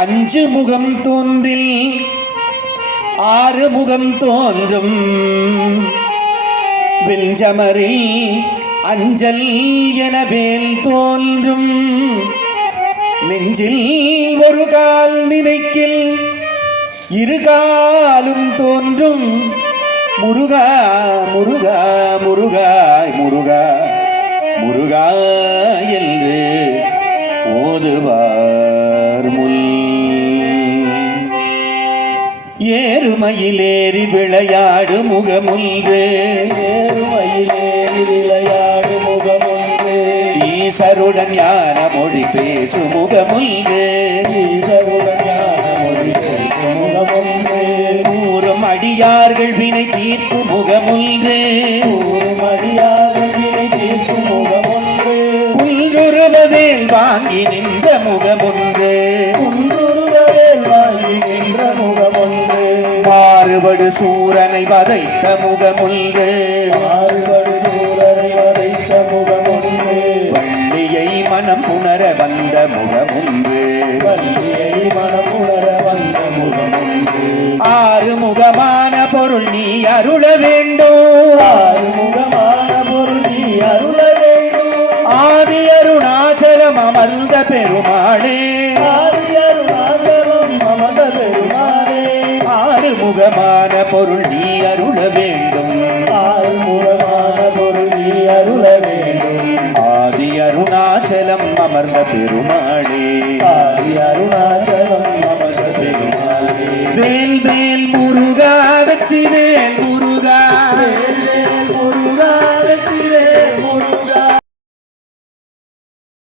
அஞ்சு முகம் தோன்றில் ஆறு முகம் தோன்றும். வெஞ்சமரில் அஞ்சல் என வேல் தோன்றும். நெஞ்சில் ஒரு கால் நினைக்கில் இரு காலும் தோன்றும். முருகா முருகா முருகாய் முருகா முருகா என்று ஓதுவார் முல். ஏறுமயிலேறி விளையாடு முகமுன்று. ஏறுமயிலேறி விளையாடு முகமொன்று. ஈசருடன் ஞான மொழி பேசு முகமுன்று. ஈசருடன் ஞான மொழி பேசும் முகமொன்று. கூறும் அடியார்கள் வினை தீர்ப்பு முகமுன்று. கூறும் அடியார்கள் வினை தீர்க்கும் முகமொன்று. குன்றுருவவேல் வாங்கி நின்ற முகமுன்று. குன்றுருவேல் மாறுபடு சூரனை வதைத்த முகமுன்று மாறுபடு சூரரை வதைத்த முகமொன்று வள்ளியை மனம் உணர வந்த முகமுன்று வள்ளியை மனமுணர வந்த முகமொன்று ஆறு முகமான பொருள் நீ அருள வேண்டும். ஆறு முகமான பொருள் நீ அருள வேண்டும். ஆதி அருணாச்சலம் அமர்ந்த பெருமாளே. ஆதி அருணாச்சலம் ஆறு முகமான பொருள் நீ அருள வேண்டும். ஆறு முகமான பொருள் நீ அருள வேண்டும். ஆதி அருணாச்சலம் அமர்ந்த பெருமாளே. ஆதி அருணாச்சலம் அமர்ந்த பெருமானே வேல் வேல்